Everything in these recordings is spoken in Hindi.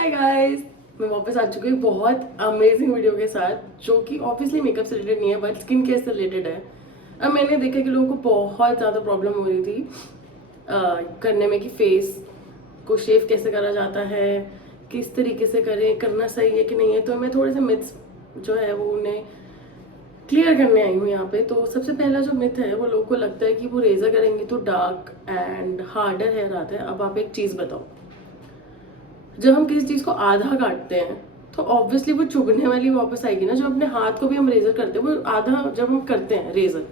हाय गाइस, मैं वापस आ चुकी हूँ बहुत अमेजिंग वीडियो के साथ, जो कि ऑब्वियसली मेकअप से रिलेटेड नहीं है बट स्किन केयर से रिलेटेड है। अब मैंने देखा कि लोगों को बहुत ज़्यादा प्रॉब्लम हो रही थी करने में कि फेस को शेव कैसे करा जाता है, किस तरीके से करें, करना सही है कि नहीं है। तो मैं थोड़े से मिथ्स जो है वो उन्हें क्लियर करने आई हूँ यहाँ पे। तो सबसे पहला जो मिथ है वो लोगों को लगता है कि वो रेजर करेंगे तो डार्क एंड हार्डर हेयर आता है। अब आप एक चीज़ बताओ, जब हम किसी चीज को आधा काटते हैं तो ऑब्वियसली वो चुभने वाली वापस आएगी ना। जो अपने हाथ को भी हम रेजर करते हैं वो आधा जब हम करते हैं रेजर,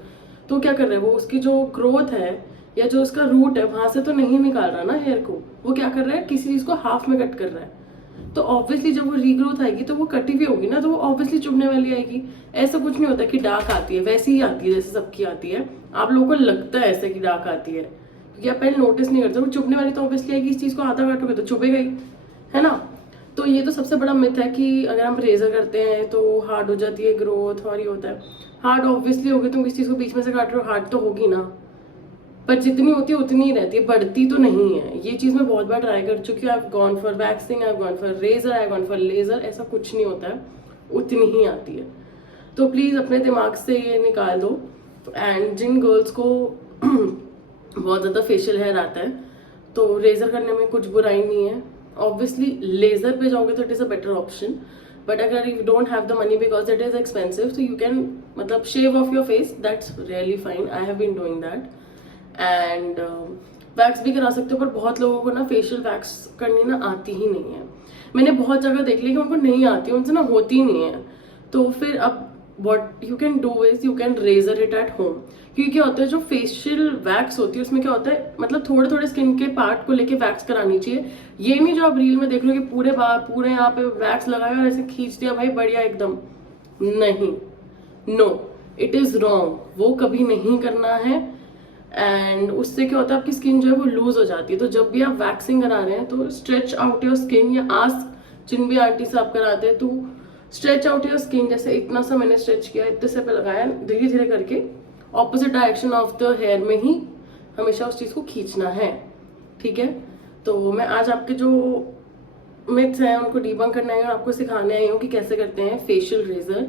तो क्या कर रहे हैं, वो उसकी जो ग्रोथ है या जो उसका रूट है वहां से तो नहीं निकाल रहा ना हेयर को। वो क्या कर रहा है, किसी चीज को हाफ में कट कर रहा है। तो ऑब्वियसली जब वो रीग्रोथ आएगी तो वो कटी हुई होगी ना, तो वो ऑब्वियसली चुभने वाली आएगी। ऐसा कुछ नहीं होता कि डार्क आती है, वैसी ही आती है जैसे सबकी आती है। आप लोगों को लगता है ऐसे कि डार्क आती है क्योंकि आप पहले नोटिस नहीं करते। वो चुभने वाली तो ऑब्वियसली आएगी, इस चीज को आधा काटोगे तो चुभेगा ही, है ना। तो ये तो सबसे बड़ा मिथ है कि अगर हम रेजर करते हैं तो हार्ड हो जाती है ग्रोथ और ये होता है। हार्ड ऑब्वियसली होगी, तुम किसी चीज को बीच में से काट रहे हो, हार्ड तो होगी ना, पर जितनी होती है उतनी ही रहती है, बढ़ती तो नहीं है। ये चीज मैं बहुत बार ट्राई कर चुकी हूँ। I have gone for waxing, I have gone for razor, I have gone for laser, ऐसा कुछ नहीं होता है, उतनी ही आती है। तो प्लीज अपने दिमाग से ये निकाल दो। एंड जिन गर्ल्स को बहुत ज्यादा फेशियल हेयर आता है तो रेजर करने में कुछ बुराई नहीं है। ऑब्वियसली लेजर पे जाओगे तो it is a better option, but अगर you don't have the money because it is expensive, तो यू कैन मतलब shave off your face, that's really fine. I have been doing that. And wax भी करा सकते हो, पर बहुत लोगों को ना फेशियल वैक्स करनी ना आती ही नहीं है। मैंने बहुत जगह देख ली कि उनको नहीं आती, उनसे ना होती नहीं है। तो फिर अब what you can do is you can razor it at home. क्योंकि क्या होता है, जो फेशियल वैक्स होती है उसमें क्या होता है, मतलब थोड़े थोड़े स्किन के पार्ट को लेके वैक्स करानी चाहिए। ये नहीं जो आप रील में देख लो कि पूरे यहाँ पे वैक्स लगाया और ऐसे खींच दिया भाई बढ़िया एकदम, नहीं, नो, इट इज रॉन्ग, वो कभी नहीं करना है। एंड उससे क्या होता है, आपकी स्किन जो है वो लूज हो जाती है। तो जब भी आप वैक्सिंग करा रहे हैं तो स्ट्रेच आउट योर स्किन, या आस्क जिन भी आंटी से आप कराते हैं तो स्ट्रेच आउट योर स्किन। जैसे इतना सा मैंने स्ट्रेच किया, इतने से पे लगाया, धीरे धीरे करके opposite direction of the hair में ही हमेशा उस चीज को खींचना है, ठीक है। तो मैं आज आपके जो मिथ्स हैं उनको डीबंक करने आई हूँ और आपको सिखाने आई हूँ कि कैसे करते हैं फेशियल रेजर।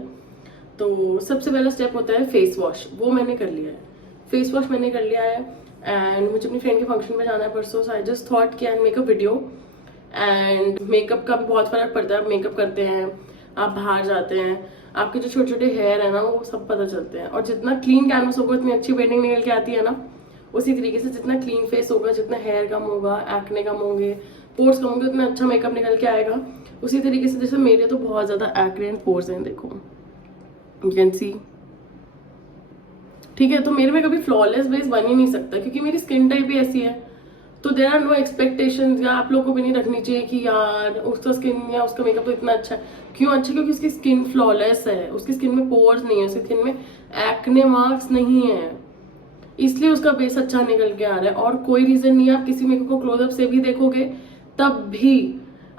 तो सबसे पहला स्टेप होता है फेस वॉश, वो मैंने कर लिया है। फेस वॉश मैंने कर लिया है एंड मुझे अपनी फ्रेंड के फंक्शन में जाना है परसों, सो आई जस्ट थॉट कि I make a video. And makeup का भी बहुत फर्क पड़ता है। आप मेकअप करते हैं, आप बाहर जाते हैं, आपके जो छोटे छोटे हेयर है ना वो सब पता चलते हैं। और जितना क्लीन कैनवस होगा उतनी अच्छी वेडिंग निकल के आती है ना। उसी तरीके से जितना क्लीन फेस होगा, जितना हेयर कम होगा, एक्ने कम होंगे, पोर्स कम होंगे, उतना अच्छा मेकअप निकल के आएगा। उसी तरीके से जैसे मेरे तो बहुत ज्यादा एक्ने एंड पोर्स हैं, देखो यू कैन सी, ठीक है। तो मेरे में कभी फ्लॉलेस बेस बन ही नहीं सकता क्योंकि मेरी स्किन टाइप भी ऐसी है। तो देयर आर नो एक्सपेक्टेशंस, या आप लोगों को भी नहीं रखनी चाहिए कि यार उसका स्किन या उसका मेकअप तो इतना अच्छा है। क्यों अच्छा? क्योंकि उसकी स्किन फ्लॉलेस है, उसकी स्किन में पोर्स नहीं है, उसकी स्किन में एक्ने मार्क्स नहीं है, इसलिए उसका बेस अच्छा निकल के आ रहा है। और कोई रीजन नहीं है। आप किसी मेकअप को क्लोजअप से भी देखोगे तब भी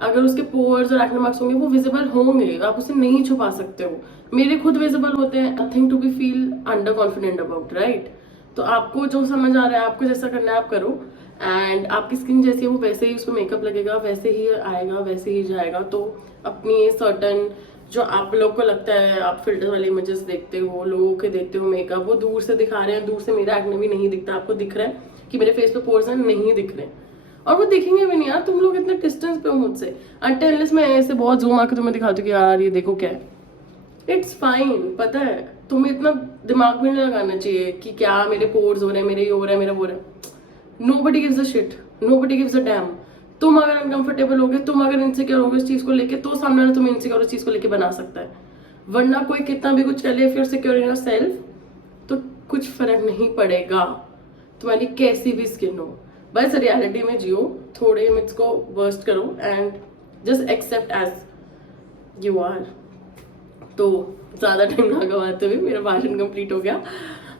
अगर उसके पोर्स और एक्ने मार्क्स होंगे वो विजिबल होंगे, आप उसे नहीं छुपा सकते हो। मेरे खुद विजिबल होते हैं। Nothing to be feel under confident about, right. तो आपको जो समझ आ रहा है, आपको जैसा करना है आप करो। एंड आपकी स्किन जैसी है वो वैसे ही उसमें मेकअप लगेगा, वैसे ही आएगा, वैसे ही जाएगा। तो अपनी सर्टन जो आप लोग को लगता है, आप फिल्टर वाले इमेजेस देखते हो, लोगों के देखते हो मेकअप, वो दूर से दिखा रहे हैं, दूर से मेरा एक्ने भी नहीं दिखता, आपको दिख रहा है कि मेरे फेस पे पोर्स हैं, नहीं दिख रहे हैं। और वो दिखेंगे भी नहीं यार, तुम लोग इतने डिस्टेंस पे हो मुझसे। अनटिल मैं ऐसे बहुत जूम आकर तुम्हें दिखाती हूँ कि यार ये देखो क्या है, इट्स फाइन। पता है तुम्हें इतना दिमाग भी नहीं लगाना चाहिए कि क्या मेरे पोर्स हो रहे हैं, मेरे ये हो रहा है, मेरा वो हो रहा है। Nobody gives a shit, nobody gives a dam. तुम अगर अनकंफर्टेबल होगे, तुम अगर इनसिक्योर होगे इस चीज को लेके, तो सामने वाला तुम्हें इनसिक्योर इस चीज को लेके बना सकता है। वरना कोई कितना भी कुछ कर ले, if you are secure in your self, तो कुछ फर्क नहीं पड़ेगा तुम्हारी कैसी भी स्किन हो। बस रियलिटी में जियो, थोड़े मिथ्स को बर्स्ट करो and just accept as you are. तो ज्यादा टाइम ना गवाते हुए मेरा भाषण कंप्लीट हो गया।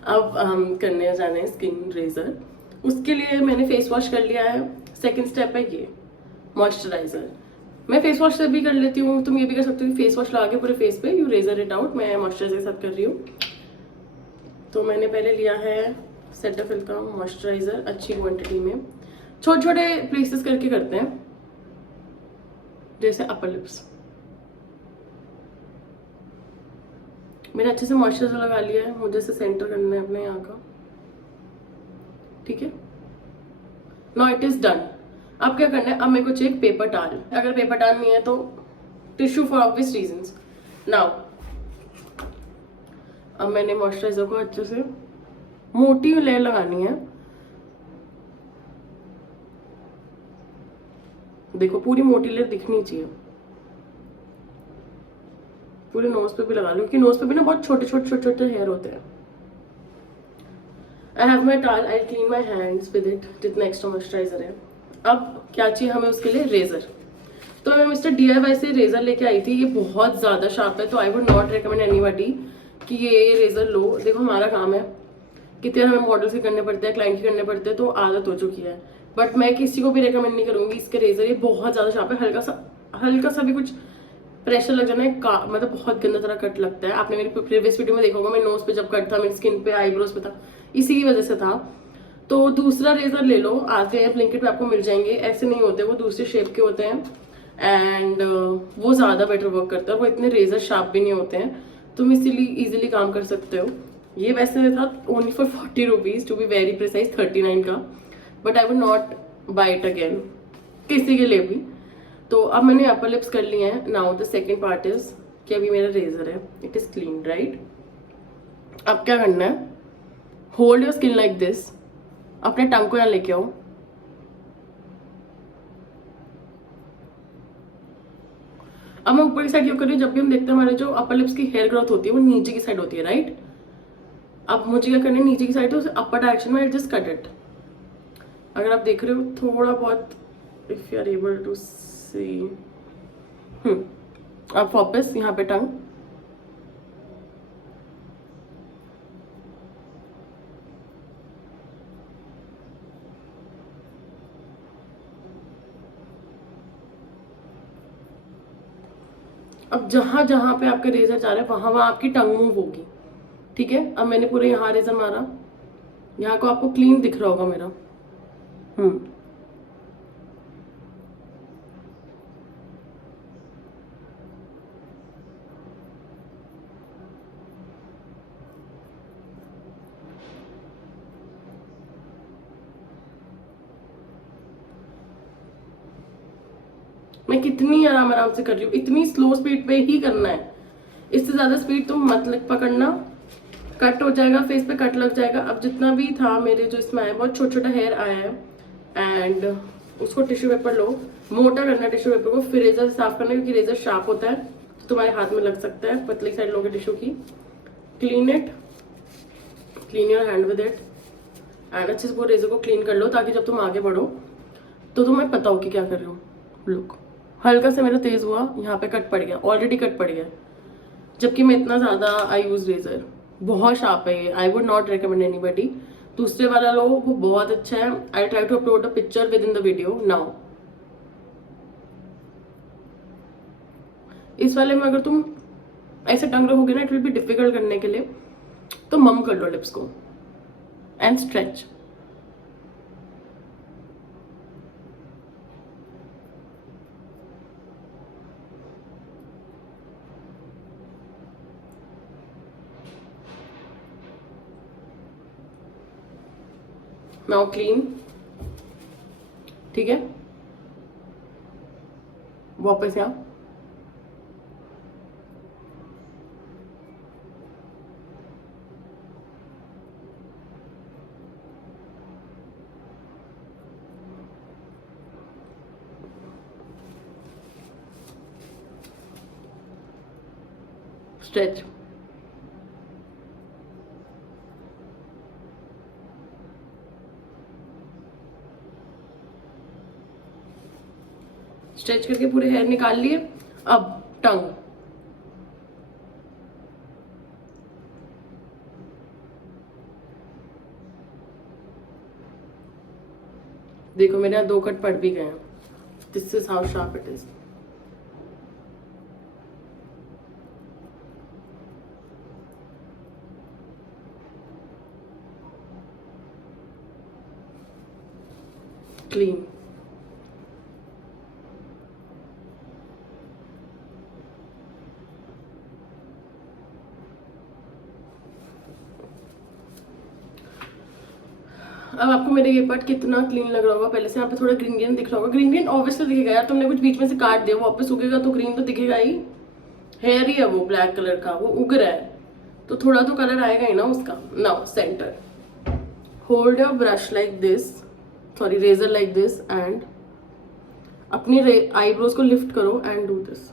अब हम करने जाने स्किन रेजर। उसके लिए मैंने फेस वॉश कर लिया है। सेकंड स्टेप है ये मॉइस्चराइजर। मैं फेस वॉश से भी कर लेती हूँ, तुम ये भी कर सकते हो फेस वॉश लगा के पूरे फेस पे यू रेजर इट आउट। मैं मॉइस्चराइजर के साथ कर रही हूँ। तो मैंने पहले लिया है सेटाफिल का मॉइस्चराइजर अच्छी क्वांटिटी में। छोटे छोटे प्लेसेस करके करते हैं, जैसे अपर लिप्स। मैंने अच्छे से मॉइस्चराइजर लगा लिया है, मुझे इसे सेंटर करना है अपने यहाँ का, ठीक है। Now it is done. अब क्या करना है, अब मेरे को चाहिए पेपर टाल। अगर पेपर टाल नहीं है तो tissue for obvious reasons. Now अब मैंने मॉइस्चराइजर को अच्छे से मोटी लेयर लगानी है। देखो पूरी मोटी लेयर दिखनी चाहिए, पूरे नोज पे भी लगा लो, क्योंकि नोज पे भी ना बहुत छोटे छोटे छोटे छोटे हेयर होते हैं। आई हैव माई टाल, I clean my hands with it, जितना एक्स्ट्रा मॉइस्चराइजर है। अब क्या चाहिए हमें उसके लिए, रेजर। तो मैं मिस्टर DIY से रेजर लेके आई थी। ये बहुत ज़्यादा शार्प है, तो आई वुड नॉट रिकमेंड एनीबॉडी कि ये रेजर लो। देखो हमारा काम है, कितने हमें मॉडल्स के करने पड़ते हैं, क्लाइंट के करने पड़ते हैं, तो आदत हो चुकी है। बट मैं किसी को भी रिकमेंड नहीं करूंगी इसके रेजर, ये बहुत ज़्यादा शार्प है। हल्का सा भी कुछ प्रेशर लग जाना है मतलब बहुत गंदा तरह कट लगता है। आपने मेरी प्रीवियस वीडियो में देखा होगा, मेरे नोज पे जब कट था, मेरी स्किन पे, आईब्रोज पे था, इसी की वजह से था। तो दूसरा रेजर ले लो, आते हैं ब्लिंकिट पे आपको मिल जाएंगे। ऐसे नहीं होते, वो दूसरे शेप के होते हैं एंड वो ज़्यादा बेटर वर्क करता है, और वो इतने रेजर शार्प भी नहीं होते हैं, तुम इसीलिए इजीली काम कर सकते हो। ये वैसे था only for 40 rupees, to be very precise 39 का, but I would not buy it again किसी के लिए भी। तो अब मैंने अपर लिप्स कर लिए हैं। Now the second part is कि अभी मेरा रेजर है, इट इज क्लीन, राइट। अब क्या करना है, hold your skin like this, अपने टंग को यहाँ लेके आओ। अब मैं ऊपर की साइड क्यों कर रही हूँ, जब भी हम देखते हैं हमारे जो अपर लिप्स की हेयर ग्रोथ होती है वो नीचे की साइड होती है, राइट। अब मुझे क्या करना है, नीचे की साइड तो अपर डायरेक्शन में जस्ट कट इट। अगर आप देख रहे हो थोड़ा बहुत, if you are able to see, अब वापस यहाँ पे टंग, अब जहां जहां पे आपका रेजर जा रहा है वहां वहां आपकी टंग मूव होगी, ठीक है। अब मैंने पूरे यहाँ रेजर मारा, यहाँ को आपको क्लीन दिख रहा होगा मेरा। मैं कितनी आराम आराम से कर रही हूँ, इतनी स्लो स्पीड पे ही करना है, इससे ज्यादा स्पीड तुम मत पकड़ना, कट हो जाएगा, फेस पे कट लग जाएगा। अब जितना भी था मेरे जो इसमें आया, बहुत छोटा छोटा हेयर आया है, एंड उसको टिश्यू पेपर लो, मोटा करना है टिश्यू पेपर को, फिर रेजर से साफ करना है, क्योंकि रेजर शार्प होता है तो तुम्हारे हाथ में लग सकता है। पतली साइड लोगे टिश्यू की, clean it, clean your hand with it, and अच्छे से वो रेजर को क्लीन कर लो, ताकि जब तुम आगे बढ़ो तो तुम्हें पता हो कि क्या कर रहे हो। लुक, हल्का से मेरा तेज हुआ, यहाँ पे कट पड़ गया, ऑलरेडी कट पड़ गया, जबकि मैं इतना ज्यादा आई यूज रेजर, बहुत शार्प है ये, I would not recommend anybody. दूसरे वाला लो, वो बहुत अच्छा है। I try to upload a picture with in the video now. इस वाले में अगर तुम ऐसे टंग रहोगे ना, इट विल बी डिफिकल्ट करने के लिए, तो मम कर लो लिप्स को एंड स्ट्रेच। नाउ क्लीन, ठीक है, वापस यहाँ, स्ट्रेच। स्ट्रेच करके पूरे हेयर निकाल लिए। अब टंग, देखो मेरे यहाँ 2 कट पड़ भी गए हैं। This is how sharp it is. Clean, अब आपको मेरा ये पार्ट कितना क्लीन लग रहा होगा, पहले से यहाँ पे थोड़ा ग्रीन ग्रीन दिख रहा होगा। ग्रीन ग्रीन ऑब्वियसली दिखेगा यार, तुमने कुछ बीच में से काट दिया, वापस उगेगा तो ग्रीन तो दिखेगा ही। हेयर ही है वो ब्लैक कलर का, वो उग रहा है तो थोड़ा तो कलर आएगा ही ना उसका। Now centre, hold your brush like this, sorry razor like this, and अपनी आईब्रोज को लिफ्ट करो एंड डू दिस।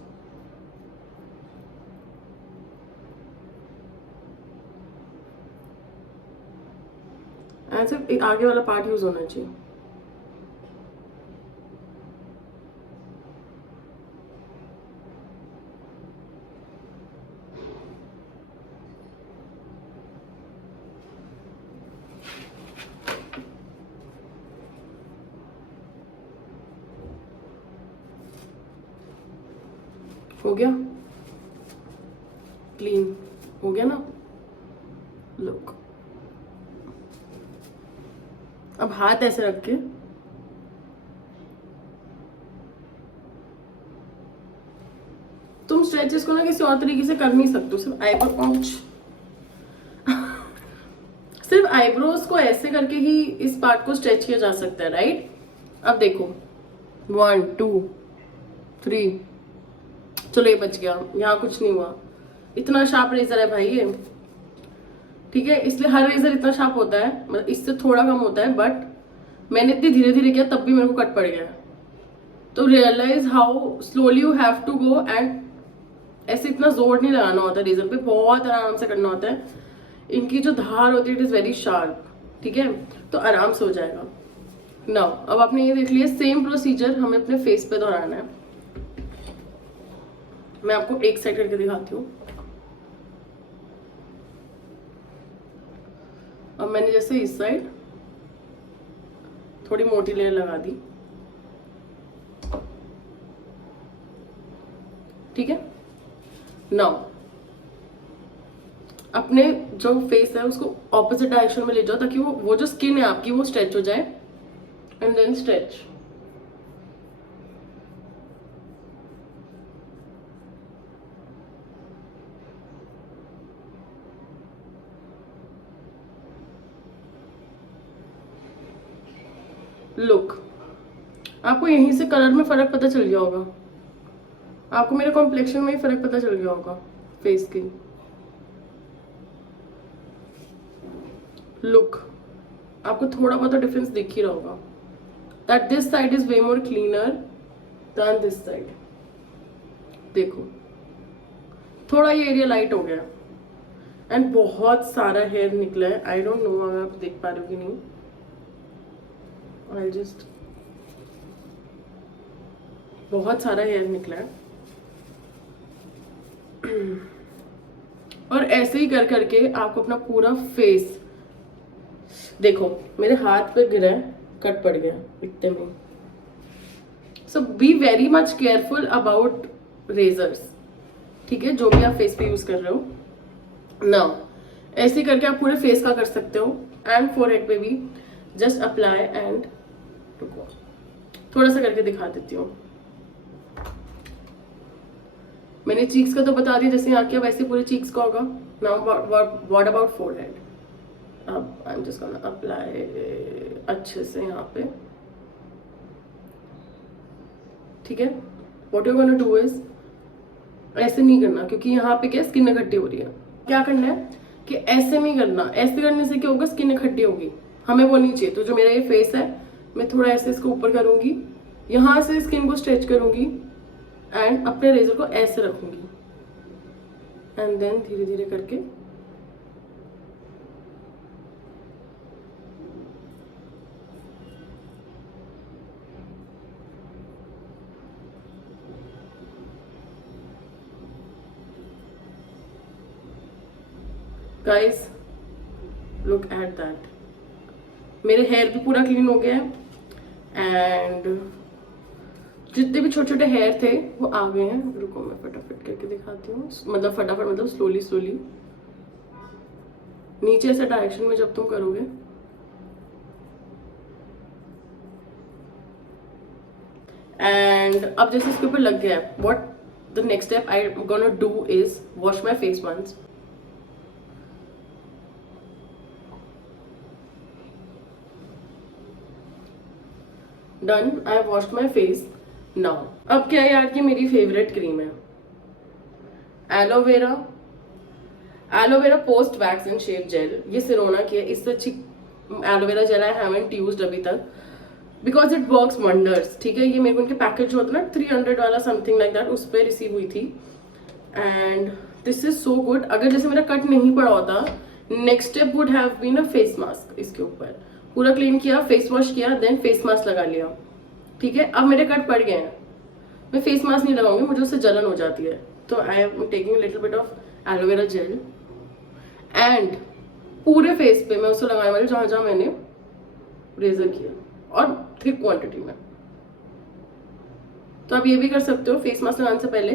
सिर्फ आगे वाला पार्ट यूज होना चाहिए। हो गया क्लीन, हो गया ना लुक। अब हाथ ऐसे रख के तुम स्ट्रेचेस को ना किसी और तरीके से कर नहीं सकते, सिर्फ आईब्रो पाउच सिर्फ आईब्रोज को ऐसे करके ही इस पार्ट को स्ट्रेच किया जा सकता है, राइट। अब देखो 1 2 3, चलो ये बच गया, यहाँ कुछ नहीं हुआ। इतना शार्प रेजर है भाई ये, ठीक है, इसलिए हर रेजर इतना शार्प होता है, मतलब इससे थोड़ा कम होता है, बट मैंने इतनी धीरे धीरे किया तब भी मेरे को कट पड़ गया। तो realise how slowly you have to go, and ऐसे इतना जोर नहीं लगाना होता रेजर पे, बहुत आराम से करना होता है। इनकी जो धार होती है इट इज वेरी शार्प, ठीक है, तो आराम से हो जाएगा। नाउ अब आपने ये देख लिया, सेम प्रोसीजर हमें अपने फेस पे दोहराना है। मैं आपको एक साइड करके दिखाती हूँ। अब मैंने जैसे इस साइड थोड़ी मोटी लेयर लगा दी, ठीक है। नाउ अपने जो फेस है उसको ऑपोजिट डायरेक्शन में ले जाओ, ताकि वो जो स्किन है आपकी वो स्ट्रेच हो जाए, एंड देन स्ट्रेच। लुक, आपको यहीं से कलर में फर्क पता चल गया होगा, आपको मेरे कॉम्प्लेक्शन में ही फर्क पता चल गया होगा फेस की। लुक, आपको थोड़ा बहुत डिफरेंस दिख ही रहा होगा, that this side is way more cleaner then this side. देखो थोड़ा ये एरिया लाइट हो गया, एंड बहुत सारा हेयर निकला है। आई डोंट नो अगर आप देख पा रहे हो कि नहीं, आई जस्ट, बहुत सारा हेयर निकला है। और ऐसे ही कर करके आपको अपना पूरा फेस, देखो मेरे हाथ पे गिरा है, कट पड़ गया इतने में। So be very much careful about razors, ठीक है, जो भी आप फेस पे यूज कर रहे हो। नाउ ऐसे करके आप पूरे फेस का कर सकते हो, एंड फोरहेड पे भी जस्ट अप्लाई एंड रुको, थोड़ा सा करके दिखा देती हूँ। मैंने चीक्स का तो बता दिया, जैसे यहाँ किया वैसे पूरे चीक्स का होगा। Now what about forehead. अब I am just gonna apply अच्छे से यहाँ पे, ठीक है। What you gonna do is, ऐसे नहीं करना, क्योंकि यहाँ पे क्या स्किन इकट्ठी हो रही है। क्या करना है कि ऐसे नहीं करना, ऐसे करने से क्या होगा, स्किन इकट्ठी होगी, हमें वो नहीं चाहिए। तो जो मेरा ये फेस है, मैं थोड़ा ऐसे इसको ऊपर करूंगी, यहाँ से स्किन को स्ट्रेच करूंगी, एंड अपने रेजर को ऐसे रखूंगी, एंड देन धीरे धीरे करके गाइस लुक एट दैट, मेरे हेयर भी पूरा क्लीन हो गया है, एंड जितने भी छोटे छोटे हेयर थे वो आ गए हैं। रुको मैं फटाफट करके दिखाती हूँ, मतलब फटाफट मतलब स्लोली स्लोली नीचे से डायरेक्शन में जब तुम करोगे, एंड अब जैसे इसके ऊपर लग गया है, what the next step I am gonna do is wash my face once. Done, I washed my face now. अब क्या है यार कि मेरी फेवरेट क्रीम है aloe vera post wax and shave gel. ये सिरोना की है, इससे अच्छी aloe vera gel I haven't used अभी तक बिकॉज इट वर्क्स वंडर्स। ठीक है, ये मेरे को उनके पैकेज जो होता है ना 300 वाला समथिंग लाइक दैट, उस पर रिसीव हुई थी and this is so good. अगर जैसे मेरा कट नहीं पड़ा होता, next step would have been a face mask. इसके ऊपर पूरा क्लीन किया, फेस वॉश किया, देन फेस मास्क लगा लिया। ठीक है, अब मेरे कट पड़ गए हैं, मैं फेस मास्क नहीं लगाऊंगी, मुझे उससे जलन हो जाती है। तो I am taking little bit of aloe vera gel and पूरे फेस पे मैं उसको लगाने वाली जहां जहां मैंने रेजर किया, और थिक क्वांटिटी में। तो आप ये भी कर सकते हो, फेस मास्क लगाने से पहले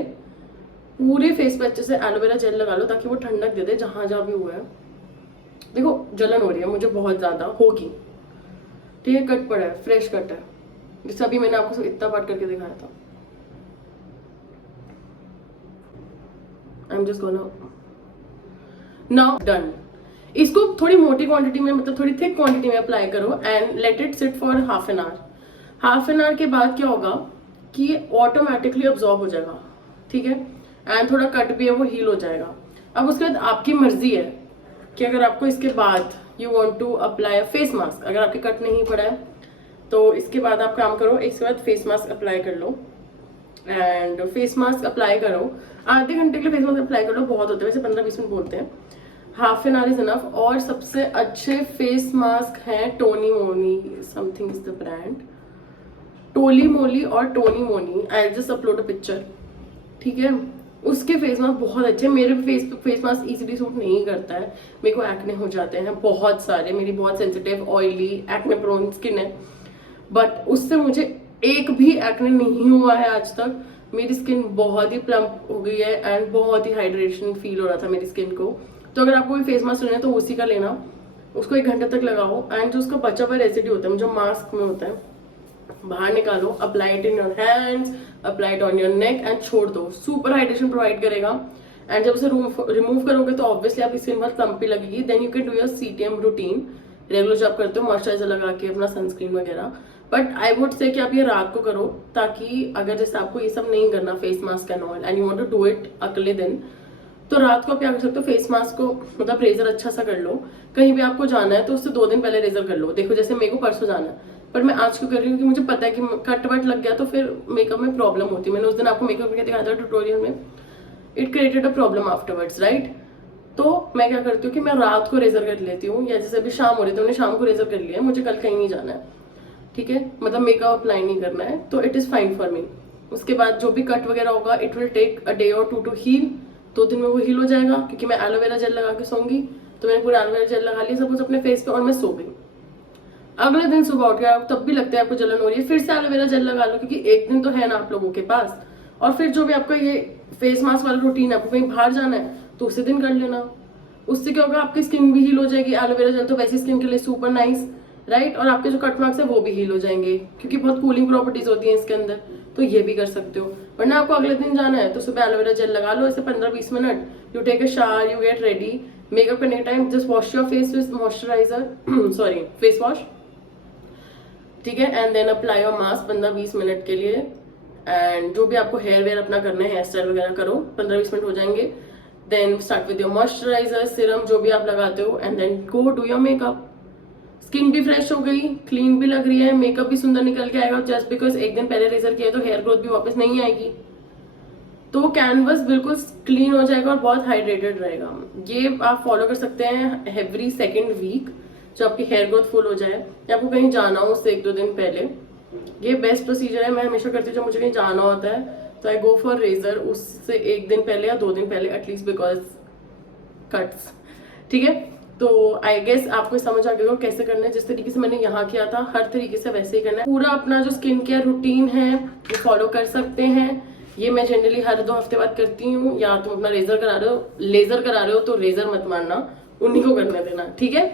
पूरे फेस पे अच्छे से एलोवेरा जेल लगा लो ताकि वो ठंडक दे दे जहां जहां भी हुआ है। देखो जलन हो रही है मुझे, बहुत ज्यादा होगी। ठीक है, कट पड़ा है, फ्रेश कट है, जिससे अभी मैंने आपको इतना पार्ट करके दिखाया था। आई am just gonna now done. इसको थोड़ी मोटी क्वांटिटी में, मतलब थोड़ी थिक क्वांटिटी में अप्लाई करो and let it sit for half an our. Half an our के बाद क्या होगा कि ये ऑटोमेटिकली अब्जॉर्ब हो जाएगा। ठीक है, एंड थोड़ा कट भी है वो हील हो जाएगा। अब उसके बाद आपकी मर्जी है कि अगर आपको इसके बाद you want to apply a face mask, अगर आपके कट नहीं पड़ा है तो इसके बाद आप काम करो, इसके बाद फेस मास्क अप्लाई कर लो। एंड फेस मास्क अप्लाई करो, आधे घंटे के लिए फेस मास्क अप्लाई कर लो, बहुत होते हैं वैसे, 15-20 मिनट बोलते हैं, half an hour is enough. और सबसे अच्छे फेस मास्क हैं Tony Moly, something is the brand, Tony Moly और Tony Moly. I just upload a picture. ठीक है, उसके फेस मास्क बहुत अच्छे। मेरे फेस मास्क इजीली सूट नहीं करता है, मेरे को एक्ने हो जाते हैं बहुत सारे, मेरी बहुत sensitive oily acne prone skin है, बट उससे मुझे एक भी एक्ने नहीं हुआ है आज तक। मेरी स्किन बहुत ही प्लम्प हो गई है एंड बहुत ही हाइड्रेशन फील हो रहा था मेरी स्किन को। तो अगर आपको भी फेस मास्क लेना है तो उसी का लेना, उसको 1 घंटे तक लगाओ एंड जो उसका बचा हुआ रेसिड्यू होता है जो मास्क में होता है बाहर निकालो, apply it in your hands, apply it on your neck and छोड़ दो। सुपर हाइड्रेशन प्रोवाइड करेगा एंड जब उसे रिमूव करोगे तो ऑब्वियसली आपकी स्किन बहुत प्लम्पी लगेगी। Then you can do your CTM routine, regular जो आप करते हो मॉइस्चराइजर लगा के, अपना सनस्क्रीन वगैरह। बट आई वुड से कि आप ये रात को करो, ताकि अगर जैसे आपको ये सब नहीं करना face mask and all and you want to do it अगले दिन, तो रात को आप क्या कर सकते हो, फेस मास्क को मतलब रेजर अच्छा सा कर लो। कहीं भी आपको जाना है तो उससे 2 दिन पहले रेजर कर लो। देखो जैसे मेरे को परसों जाना है, पर मैं आज क्यों कर रही हूँ कि मुझे पता है कि कट वट लग गया तो फिर मेकअप में प्रॉब्लम होती है। मैंने उस दिन आपको मेकअप करके दिखाया था ट्यूटोरियल में, it created a problem afterwards, right. तो मैं क्या करती हूँ कि मैं रात को रेजर कर लेती हूँ, या जैसे अभी शाम हो रही है तो मैंने शाम को रेजर कर लिया, मुझे कल कहीं नहीं जाना है। ठीक है, मतलब मेकअप अप्लाई नहीं करना है, तो it is fine for me. उसके बाद जो भी कट वगैरह होगा it will take a day और 2 टू हील। 2 दिन में वो हील हो जाएगा, क्योंकि मैं एलोवेरा जेल लगा के सोऊंगी। तो मैंने पूरा एलोवेरा जेल लगा लिया सब कुछ अपने फेस पे और मैं सो गई। अगले दिन सुबह उठ गया तब भी लगता है आपको जलन हो रही है, फिर से एलोवेरा जेल लगा लो, क्योंकि एक दिन तो है ना आप लोगों के पास। और फिर जो भी आपका ये फेस मास्क वाला रूटीन है, आपको कहीं बाहर जाना है तो उसी दिन कर लेना। उससे क्या होगा, आपकी स्किन भी हील हो जाएगी। एलोवेरा जेल तो वैसी स्किन के लिए सुपर नाइस, राइट। और आपके जो कट मार्क्स है वो भी हील हो जाएंगे, क्योंकि बहुत कूलिंग प्रॉपर्टीज होती हैं इसके अंदर। तो ये भी कर सकते हो। वरना आपको अगले दिन जाना है तो सुबह एलोवेरा जेल लगा लो, ऐसे 15-20 minute, you take a shower, you get ready. Makeup करने के time just wash your face with moisturiser, sorry face wash. ठीक है, and then apply your mask 15-20 minute के लिए। एंड जो भी आपको हेयर वेयर अपना करना है, हेयर स्टाइल वगैरह करो, 15-20 मिनट हो जाएंगे। Then start with your moisturiser, serum जो भी आप लगाते हो, and then go do your makeup. Skin भी फ्रेश हो गई, क्लीन भी लग रही है, मेकअप भी सुंदर निकल के आएगा। जस्ट बिकॉज एक दिन पहले रेजर किया तो हेयर ग्रोथ भी वापस नहीं आएगी, तो वो कैनवस बिल्कुल क्लीन हो जाएगा और बहुत हाइड्रेटेड रहेगा। ये आप फॉलो कर सकते हैं एवरी 2nd वीक, जो आपकी हेयर ग्रोथ फुल हो जाए, या आपको कहीं जाना हो उससे 1-2 दिन पहले। ये बेस्ट प्रोसीजर है, मैं हमेशा करती हूँ जब मुझे कहीं जाना होता है तो आई गो फॉर रेजर उससे 1 दिन पहले या 2 दिन पहले एटलीस्ट, बिकॉज कट्स। ठीक है, तो आई गेस आपको समझ आ गया कैसे करना है। जिस तरीके से मैंने यहाँ किया था हर तरीके से वैसे ही करना है। पूरा अपना जो स्किन केयर रूटीन है वो फॉलो कर सकते हैं। ये मैं जनरली हर 2 हफ्ते बाद करती हूँ। या तुम अपना लेजर करा रहे हो तो रेजर मत मारना, उन्हीं को करने देना। ठीक है,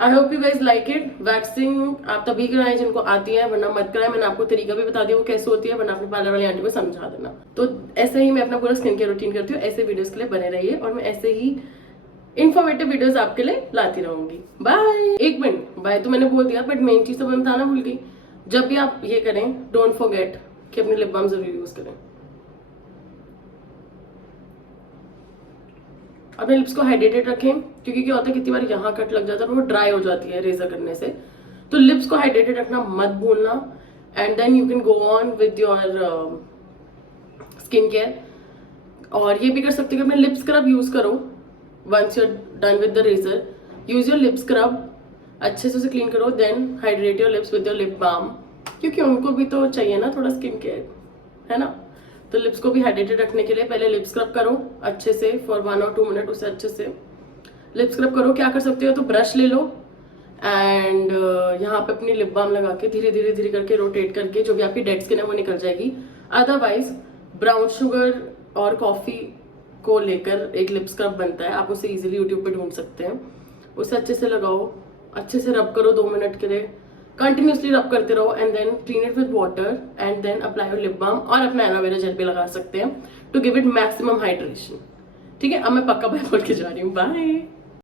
I hope you guys like it. Waxing आप तभी कराएं जिनको आती है, वरना मत कराएं। मैंने आपको तरीका भी बता दिया वो कैसे होती है, वरना अपने पार्लर वाली आंटी को समझा देना। तो ऐसे ही मैं अपना पूरा स्किन केयर रूटीन करती हूँ। ऐसे वीडियोस के लिए बने रहिए और मैं ऐसे ही इन्फॉर्मेटिव वीडियोस आपके लिए लाती रहूंगी। बाय। 1 मिनट, बाय तो मैंने बोल दिया, बट मेन चीज तो मैं बताना भूल गई। जब भी आप ये करें डोंट फॉरगेट कि अपने लिप बाम जरूर यूज करें। अपने लिप्स को हाइड्रेटेड रखें, क्योंकि क्या होता है कितनी बार यहाँ कट लग जाता है और वो ड्राई हो जाती है रेजर करने से। तो लिप्स को हाइड्रेटेड रखना मत भूलना। And then you can go on with your skin care. और ये भी कर सकते हो कि अपने लिप स्क्रब यूज करो। Once you are done with the razor, use your lip scrub, अच्छे से उसे क्लीन करो, then hydrate your lips with your lip balm, क्योंकि उनको भी तो चाहिए ना थोड़ा स्किन केयर, है ना। तो लिप्स को भी हाइड्रेटेड रखने के लिए पहले लिप स्क्रब करो अच्छे से फॉर 1 और 2 मिनट, उसे अच्छे से लिप स्क्रब करो। क्या कर सकते हो, तो ब्रश ले लो एंड यहाँ पे अपनी लिप बाम लगा के धीरे धीरे धीरे करके रोटेट करके जो भी आपकी डेड स्किन है वो निकल जाएगी। अदरवाइज ब्राउन शुगर और कॉफी को लेकर एक लिप स्क्रब बनता है, आप उसे इजीली यूट्यूब पे ढूंढ सकते हैं। उसे अच्छे से लगाओ, अच्छे से रब करो 2 मिनट के लिए, कंटिन्यूसली रब करते रहो and then clean it with water and then apply your lip balm. और अपना एलोवेरा जेल भी लगा सकते हैं to give it maximum hydration. ठीक है, अब मैं पक्का बाय बोल के जा रही हूँ, बाय।